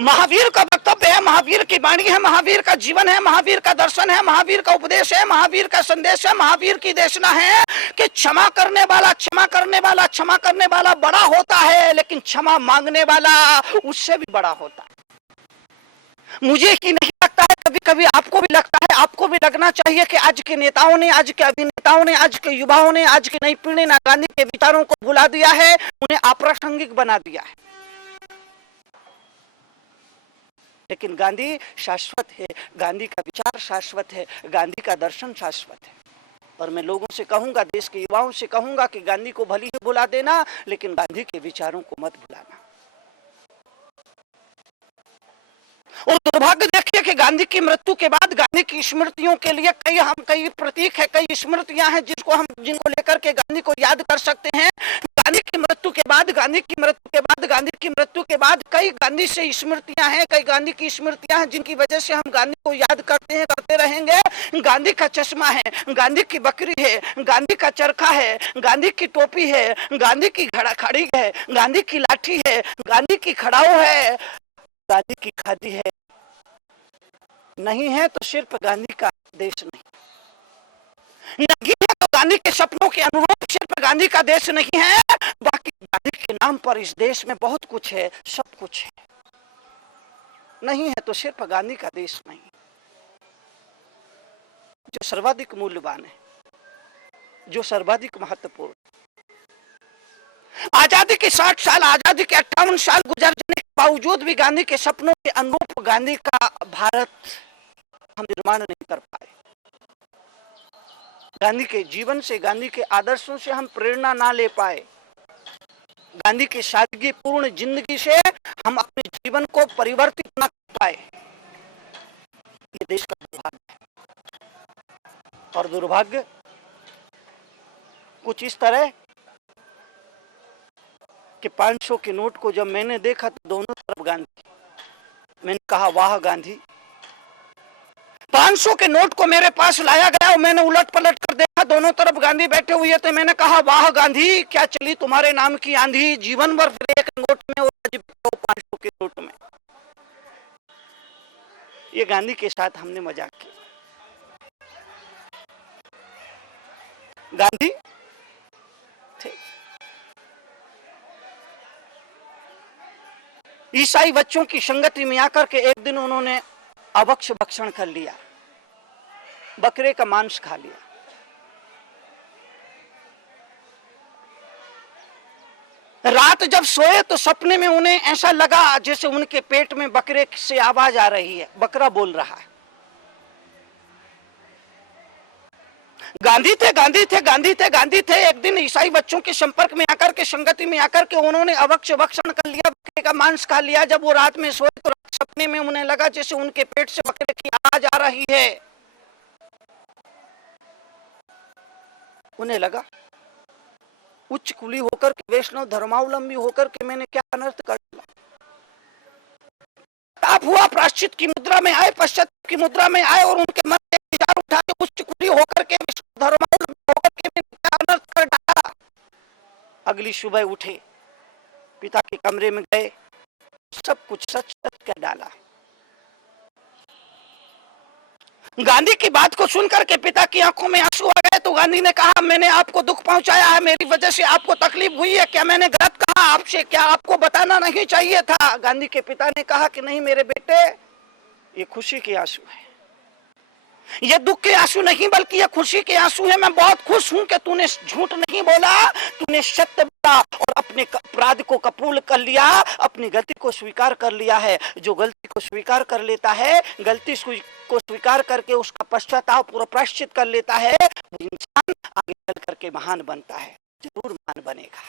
महावीर का वक्तव्य है, महावीर की वाणी है, महावीर का जीवन है, महावीर का दर्शन है, महावीर का उपदेश है, महावीर का संदेश है, महावीर की देशना है कि क्षमा करने वाला, क्षमा करने वाला, क्षमा करने वाला बड़ा होता है, लेकिन क्षमा मांगने वाला उससे भी बड़ा होता है। मुझे ही नहीं लगता है, कभी कभी आपको भी लगता है, आपको भी लगना चाहिए कि आज के नेताओं ने, आज के अभिनेताओं ने, आज के युवाओं ने, आज की नई पीढ़ी ने गांधी के विचारों को भुला दिया है, उन्हें अप्रासंगिक बना दिया है। लेकिन गांधी शाश्वत है, गांधी का विचार शाश्वत है, गांधी का दर्शन शाश्वत है। और मैं लोगों से कहूंगा, देश के युवाओं से कहूंगा कि गांधी को भली ही भुला देना, लेकिन गांधी के विचारों को मत भुलाना। और दुर्भाग्य देखिए कि गांधी की मृत्यु के बाद गांधी की स्मृतियों के लिए कई प्रतीक है, कई स्मृतियां हैं जिनको लेकर के गांधी को याद कर सकते हैं। गांधी की मृत्यु के बाद, गांधी की मृत्यु के बाद, गांधी की मृत्यु के बाद कई गांधी से स्मृतियां हैं, कई गांधी की स्मृतियां हैं जिनकी वजह से हम गांधी को याद करते हैं, करते रहेंगे। गांधी का चश्मा है, गांधी की बकरी है, गांधी का चरखा है, गांधी की टोपी है, गांधी की खड़ी है, गांधी की लाठी है, गांधी की खड़ाऊ है, गांधी की खादी है। नहीं है तो सिर्फ गांधी का देश नहीं है तो गांधी के सपनों के अनुरूप सिर्फ गांधी का देश नहीं है, बाकी गांधी के नाम पर इस देश में बहुत कुछ है, सब कुछ है। नहीं है तो सिर्फ गांधी का देश नहीं। जो सर्वाधिक मूल्यवान है, जो सर्वाधिक महत्वपूर्ण, आजादी के 60 साल, आजादी के 58 साल गुजर जाने के बावजूद भी गांधी के सपनों के अनुरूप गांधी का भारत हम निर्माण नहीं कर पाए। गांधी के जीवन से, गांधी के आदर्शों से हम प्रेरणा ना ले पाए, गांधी की सादगीपूर्ण जिंदगी से हम अपने जीवन को परिवर्तित ना कर पाए। ये देश का दुर्भाग्य है। और दुर्भाग्य कुछ इस तरह कि 500 के नोट को जब मैंने देखा तो दोनों तरफ गांधी, मैंने कहा वाह गांधी। 500 के नोट को मेरे पास लाया गया और मैंने उलट पलट कर देखा, दोनों तरफ गांधी बैठे हुए थे। मैंने कहा वाह गांधी, क्या चली तुम्हारे नाम की आंधी, जीवन भर फिर एक नोट में और 500 के नोट में। ये गांधी के साथ हमने मजाक किया। गांधी थे, ईसाई बच्चों की संगति में आकर के एक दिन उन्होंने अभक्ष्य भक्षण कर लिया, बकरे का मांस खा लिया। रात जब सोए तो सपने में उन्हें ऐसा लगा जैसे उनके पेट में बकरे से आवाज आ रही है, बकरा बोल रहा है। गांधी थे, गांधी थे, गांधी थे, गांधी थे। एक दिन ईसाई बच्चों के संपर्क में आकर के, संगति में आकर के उन्होंने अभक्ष्य भक्षण कर लिया, बकरे का मांस खा लिया। जब वो रात में सोए तो सपने में उन्हें लगा जैसे उनके पेट से बकरे की आवाज आ रही है। उन्हें लगा उच्च कुली होकर के, वैष्णव धर्मावलंबी होकर के मैंने क्या अनर्थ कर दिया। ताप हुआ, प्रायश्चित की मुद्रा में आए, पश्चाताप की मुद्रा में आए और उनके मन में विचार उठा के उच्च कुली होकर के, वैष्णव धर्मावलंबी होकर के मैंने क्या अनर्थ कर डाला। अगली सुबह उठे, पिता के कमरे में गए, सब कुछ सच सच कह डाला। गांधी की बात को सुनकर के पिता की आंखों में आंसू आ गए तो गांधी ने कहा मैंने आपको दुख पहुंचाया है, मेरी वजह से आपको तकलीफ हुई है, क्या मैंने गलत कहा आपसे, क्या आपको बताना नहीं चाहिए था। गांधी के पिता ने कहा कि नहीं मेरे बेटे, ये खुशी के आंसू है, ये दुख के आंसू नहीं बल्कि ये खुशी के आंसू है। मैं बहुत खुश हूं कि तूने झूठ नहीं बोला, तूने सत्य बोला और अपने अपराध को कबूल कर लिया, अपनी गलती को स्वीकार कर लिया है। जो गलती को स्वीकार कर लेता है, गलती को स्वीकार करके उसका पश्चाताप पूरा प्रायश्चित कर लेता है, वो इंसान आगे चल करके महान बनता है, जरूर महान बनेगा।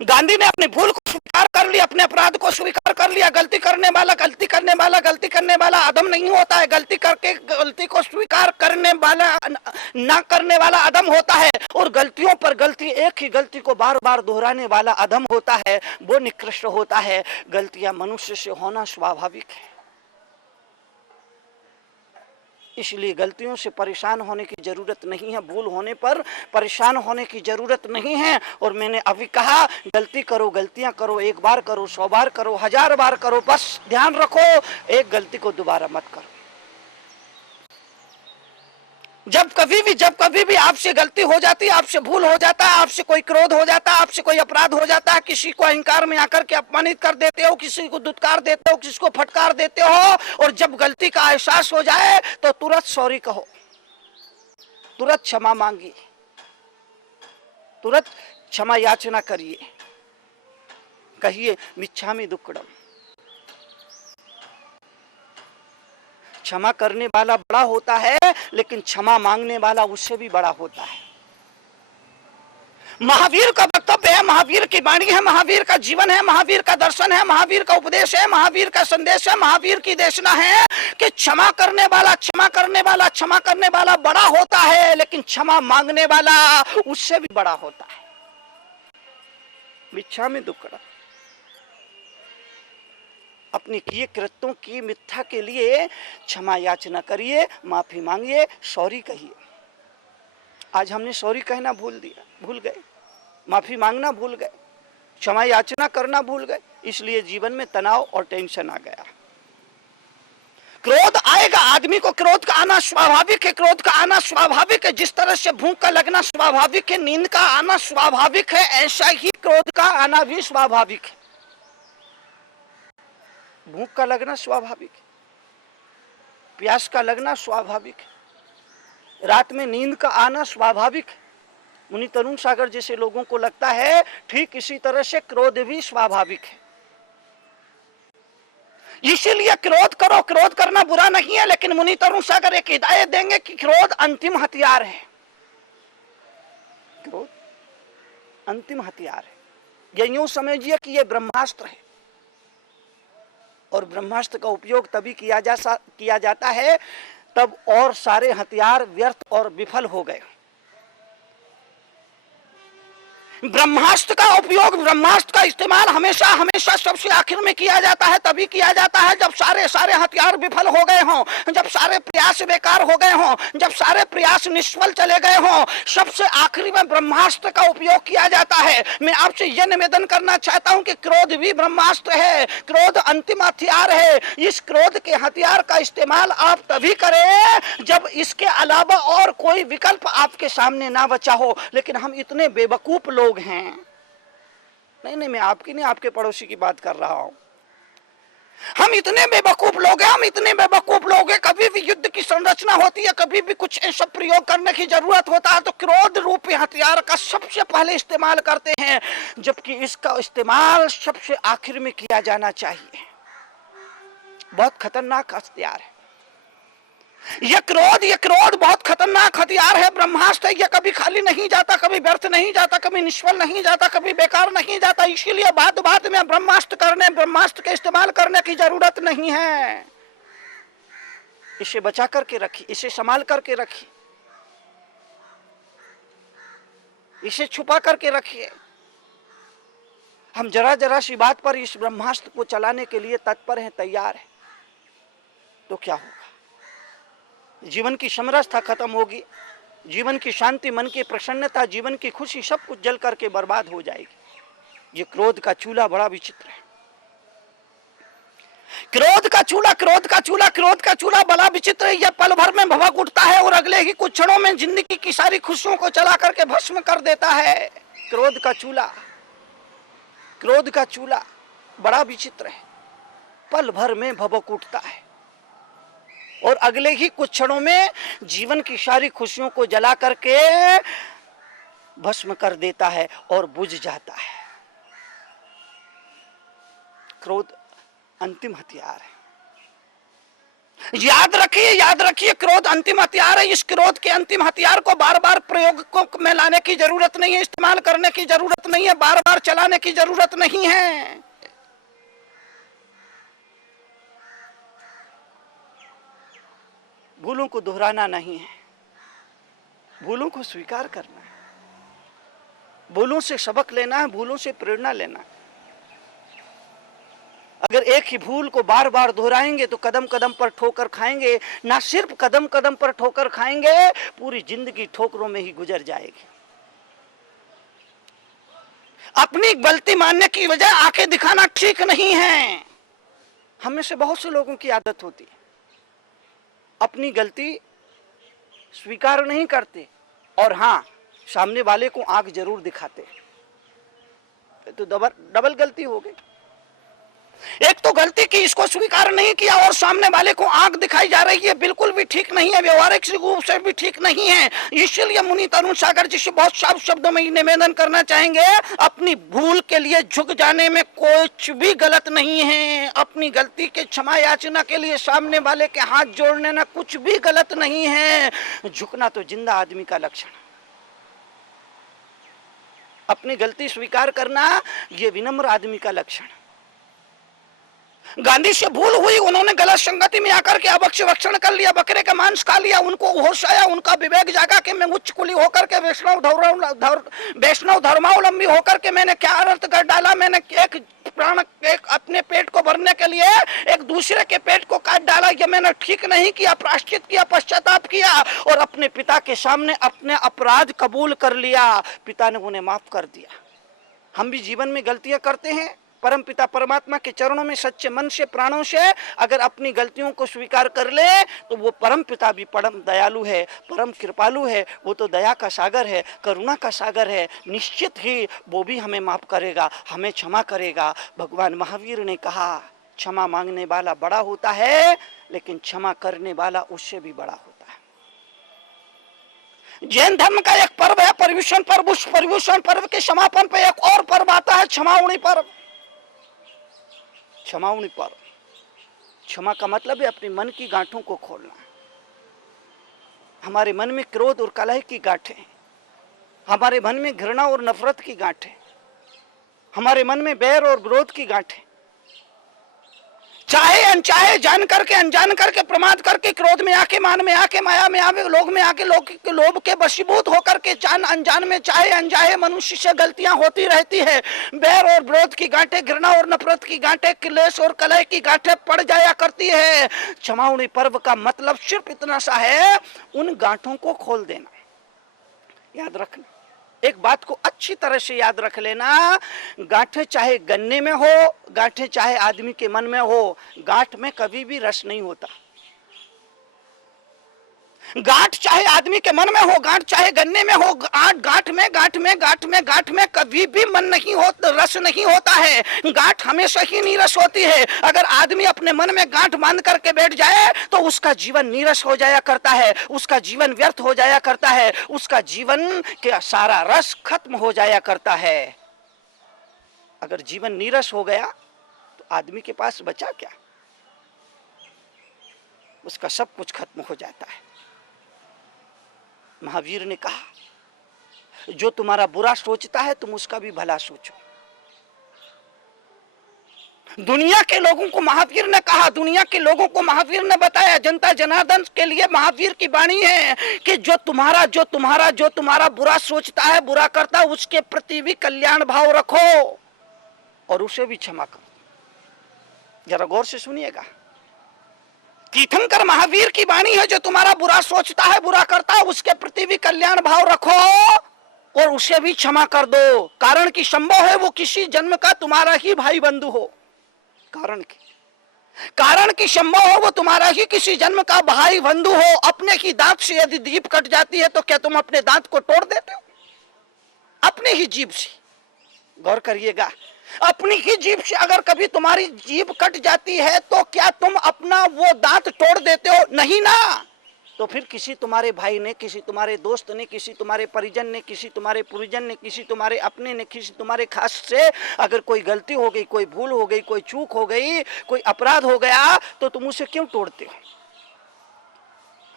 गांधी ने अपनी भूल को स्वीकार कर लिया, अपने अपराध को स्वीकार कर लिया। गलती करने वाला अदम नहीं होता है, गलती करके गलती को स्वीकार करने वाला ना करने वाला अदम होता है। और गलतियों पर गलती, एक ही गलती को बार बार दोहराने वाला अदम होता है, वो निकृष्ट होता है। गलतियां मनुष्य से होना स्वाभाविक है। इसलिए गलतियों से परेशान होने की जरूरत नहीं है, भूल होने पर परेशान होने की जरूरत नहीं है। और मैंने अभी कहा, गलती करो, गलतियां करो, 1 बार करो, 100 बार करो, 1000 बार करो, बस ध्यान रखो एक गलती को दोबारा मत करो। जब कभी भी आपसे गलती हो जाती है, आपसे भूल हो जाता है, आपसे कोई क्रोध हो जाता है, आपसे कोई अपराध हो जाता है, किसी को अहंकार में आकर के अपमानित कर देते हो, किसी को दुत्कार देते हो, किसी को फटकार देते हो, और जब गलती का एहसास हो जाए तो तुरंत सॉरी कहो, तुरंत क्षमा मांगिए, तुरंत क्षमा याचना करिए, कहिए मिच्छामि दुक्कडम। क्षमा करने वाला बड़ा होता है, लेकिन क्षमा मांगने वाला उससे भी बड़ा होता है। महावीर का वक्तव्य है, महावीर की वाणी है, महावीर का जीवन है, महावीर का दर्शन है, महावीर का उपदेश है, महावीर का संदेश है, महावीर की देशना है कि क्षमा करने वाला, क्षमा करने वाला, क्षमा करने वाला बड़ा होता है, लेकिन क्षमा मांगने वाला उससे भी बड़ा होता है। मिच्छामि दुक्कडम। अपने किए कृत्यों की मिथ्या के लिए क्षमा याचना करिए, माफी मांगिए, सॉरी कहिए। आज हमने सॉरी कहना भूल गए, माफी मांगना भूल गए, क्षमा याचना करना भूल गए, इसलिए जीवन में तनाव और टेंशन आ गया। क्रोध आएगा, आदमी को क्रोध का आना स्वाभाविक है, क्रोध का आना स्वाभाविक है। जिस तरह से भूख का लगना स्वाभाविक है, नींद का आना स्वाभाविक है, ऐसा ही क्रोध का आना भी स्वाभाविक है। भूख का लगना स्वाभाविक है, प्यास का लगना स्वाभाविक है, रात में नींद का आना स्वाभाविक है। मुनि तरुण सागर जैसे लोगों को लगता है ठीक इसी तरह से क्रोध भी स्वाभाविक है। इसीलिए क्रोध करो, क्रोध करना बुरा नहीं है, लेकिन मुनि तरुण सागर एक हिदायत देंगे कि क्रोध अंतिम हथियार है। क्रोध अंतिम हथियार है। ये यूं समझिए कि ये ब्रह्मास्त्र है, और ब्रह्मास्त्र का उपयोग तभी किया जाता है तब और सारे हथियार व्यर्थ और विफल हो गए। ब्रह्मास्त्र का उपयोग, ब्रह्मास्त्र का इस्तेमाल हमेशा हमेशा सबसे आखिर में किया जाता है, तभी किया जाता है जब सारे हथियार विफल हो गए हों, जब सारे प्रयास बेकार हो गए हों, जब सारे प्रयास निष्फल चले गए हों, सबसे आखिरी में ब्रह्मास्त्र का उपयोग किया जाता है। मैं आपसे यह निवेदन करना चाहता हूं कि क्रोध भी ब्रह्मास्त्र है, क्रोध अंतिम हथियार है। इस क्रोध के हथियार का इस्तेमाल आप तभी करें जब इसके अलावा और कोई विकल्प आपके सामने ना बचा हो। लेकिन हम इतने बेवकूफ लोग हैं, नहीं, मैं आपकी नहीं, आपके पड़ोसी की बात कर रहा हूं। हम इतने बेवकूफ लोग हैं, हम इतने बेवकूफ लोग हैं, कभी भी युद्ध की संरचना होती है, कभी भी कुछ ऐसा प्रयोग करने की जरूरत होता है तो क्रोध रूपी हथियार का सबसे पहले इस्तेमाल करते हैं, जबकि इसका इस्तेमाल सबसे आखिर में किया जाना चाहिए। बहुत खतरनाक हथियार है यह क्रोध बहुत खतरनाक हथियार है, ब्रह्मास्त्र है। यह कभी खाली नहीं जाता, कभी व्यर्थ नहीं जाता, कभी निष्फल नहीं जाता, कभी बेकार नहीं जाता। इसीलिए बात में ब्रह्मास्त्र के इस्तेमाल करने की जरूरत नहीं है। इसे बचा करके रखिए, इसे संभाल करके रखिए, इसे छुपा करके रखिए। हम जरा सी बात पर इस ब्रह्मास्त्र को चलाने के लिए तत्पर हैं, तैयार हैं, तो क्या होगा? जीवन की समरसता खत्म होगी, जीवन की शांति, मन की प्रसन्नता, जीवन की खुशी, सब कुछ जल करके बर्बाद हो जाएगी। ये क्रोध का चूल्हा बड़ा विचित्र है। क्रोध का चूल्हा बड़ा विचित्र है। यह पल भर में भभक उठता है और अगले ही कुछ क्षणों में जिंदगी की सारी खुशियों को चला करके भस्म कर देता है। क्रोध का चूल्हा बड़ा विचित्र है, पल भर में भभक उठता है और अगले ही कुछ क्षणों में जीवन की सारी खुशियों को जला करके भस्म कर देता है और बुझ जाता है। क्रोध अंतिम हथियार है। याद रखिए क्रोध अंतिम हथियार है। इस क्रोध के अंतिम हथियार को बार बार प्रयोग में लाने की जरूरत नहीं है, इस्तेमाल करने की जरूरत नहीं है, बार बार चलाने की जरूरत नहीं है। भूलों को दोहराना नहीं है, भूलों को स्वीकार करना है, भूलों से सबक लेना है, भूलों से प्रेरणा लेना है। अगर एक ही भूल को बार बार दोहराएंगे तो कदम कदम पर ठोकर खाएंगे। ना सिर्फ कदम कदम पर ठोकर खाएंगे, पूरी जिंदगी ठोकरों में ही गुजर जाएगी। अपनी गलती मानने की वजह आंखें दिखाना ठीक नहीं है। हम में से बहुत से लोगों की आदत होती है, अपनी गलती स्वीकार नहीं करते और हाँ, सामने वाले को आंख जरूर दिखाते। तो डबल गलती हो गई। एक तो गलती की, इसको स्वीकार नहीं किया और सामने वाले को आंख दिखाई जा रही है, बिल्कुल भी ठीक नहीं है, व्यवहारिक रूप से भी ठीक नहीं है। इसलिए मुनि तरुण सागर जी से बहुत साफ शब्दों में निवेदन करना चाहेंगे, अपनी भूल के लिए झुक जाने में कुछ भी गलत नहीं है। अपनी गलती के क्षमा याचना के लिए सामने वाले के हाथ जोड़ने में कुछ भी गलत नहीं है। झुकना तो जिंदा आदमी का लक्षण है। अपनी गलती स्वीकार करना यह विनम्र आदमी का लक्षण है। गांधी से भूल हुई, उन्होंने गलत संगति में आकर के अभक्ष्य भक्षण कर लिया, बकरे का मांस खा लिया, उनको होश आया, उनका विवेक जागा कि मैं उच्च कुली होकर के वैष्णव धर्मावलंबी होकर के मैंने क्या अनर्थ कर डाला। मैंने एक अपने पेट को भरने के लिए एक दूसरे के पेट को काट डाला। ये मैंने ठीक नहीं किया, प्रायश्चित किया, पश्चाताप किया और अपने पिता के सामने अपने अपराध कबूल कर लिया। पिता ने उन्हें माफ कर दिया। हम भी जीवन में गलतियां करते हैं, परम पिता परमात्मा के चरणों में सच्चे मन से, प्राणों से अगर अपनी गलतियों को स्वीकार कर ले तो वो परम पिता भी परम दयालु है, परम कृपालु है। वो तो दया का सागर है, करुणा का सागर है। निश्चित ही वो भी हमें माफ करेगा, हमें क्षमा करेगा। भगवान महावीर ने कहा, क्षमा मांगने वाला बड़ा होता है, लेकिन क्षमा करने वाला उससे भी बड़ा होता है। जैन धर्म का एक पर्व है पर्युषण पर्व। उस पर्युषण पर्व के समापन पर एक और पर्व आता है, क्षमावणी पर्व। क्षमावणी पर्व, क्षमा का मतलब है अपने मन की गांठों को खोलना। हमारे मन में क्रोध और कलह की गांठें, हमारे मन में घृणा और नफरत की गांठें, हमारे मन में बैर और विरोध की गांठें, चाहे अनचाहे, जान करके अनजान करके, प्रमाद करके, क्रोध में आके, मान में आके, माया में आके, लोभ में आके, लोभ के वशीभूत होकर के, जान अनजान में, चाहे अनचाहे मनुष्य से गलतियां होती रहती है। बैर और विरोध की गांठें, घृणा और नफरत की गांठें, क्लेश और कलह की गांठें पड़ जाया करती है। क्षमावणी पर्व का मतलब सिर्फ इतना सा है, उन गांठों को खोल देना। याद रखना, एक बात को अच्छी तरह से याद रख लेना, गांठें चाहे गन्ने में हो, गांठें चाहे आदमी के मन में हो, गांठ में कभी भी रस नहीं होता। गांठ चाहे आदमी के मन में हो, गांठ चाहे गन्ने में हो, गांठ में कभी भी मन नहीं होता, रस नहीं होता है। गांठ हमेशा ही नीरस होती है। अगर आदमी अपने मन में गांठ बांध करके बैठ जाए तो उसका जीवन नीरस हो जाया करता है, उसका जीवन व्यर्थ हो जाया करता है, उसका जीवन के सारा रस खत्म हो जाया करता है। अगर जीवन नीरस हो गया तो आदमी के पास बचा क्या? उसका सब कुछ खत्म हो जाता है। महावीर ने कहा, जो तुम्हारा बुरा सोचता है तुम उसका भी भला सोचो। दुनिया के लोगों को महावीर ने कहा, दुनिया के लोगों को महावीर ने बताया, जनता जनार्दन के लिए महावीर की वाणी है कि जो तुम्हारा बुरा सोचता है, बुरा करता है, उसके प्रति भी कल्याण भाव रखो और उसे भी क्षमा करो। जरा गौर से सुनिएगा, तीर्थंकर महावीर की वाणी है, जो तुम्हारा बुरा सोचता है, बुरा करता है, उसके प्रति भी कल्याण भाव रखो और उसे भी क्षमा कर दो। कारण कि संभव है वो किसी जन्म का तुम्हारा ही भाई बंधु हो। कारण कि संभव हो वो तुम्हारा ही किसी जन्म का भाई बंधु हो। अपने ही दांत से यदि जीभ कट जाती है तो क्या तुम अपने दांत को तोड़ देते हो? अपने ही जीभ से, गौर करिएगा, अपनी ही जीभ से अगर कभी तुम्हारी जीभ कट जाती है तो क्या तुम अपना वो दांत तोड़ देते हो? नहीं ना। तो फिर किसी तुम्हारे भाई ने, किसी तुम्हारे दोस्त ने, किसी तुम्हारे परिजन ने, किसी तुम्हारे पुरजन ने, किसी तुम्हारे अपने ने, किसी तुम्हारे खास से अगर कोई गलती हो गई, कोई भूल हो गई, कोई चूक हो गई, कोई अपराध हो गया तो तुम उसे क्यों तोड़ते हो?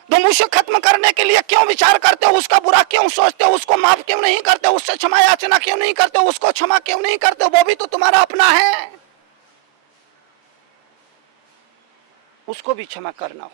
तुम उसे खत्म करने के लिए क्यों विचार करते हो? उसका बुरा क्यों सोचते हो? उसको माफ क्यों नहीं करते? उससे क्षमा याचना क्यों नहीं करते? उसको क्षमा क्यों नहीं करते? वो भी तो तुम्हारा अपना है, उसको भी क्षमा करना हो।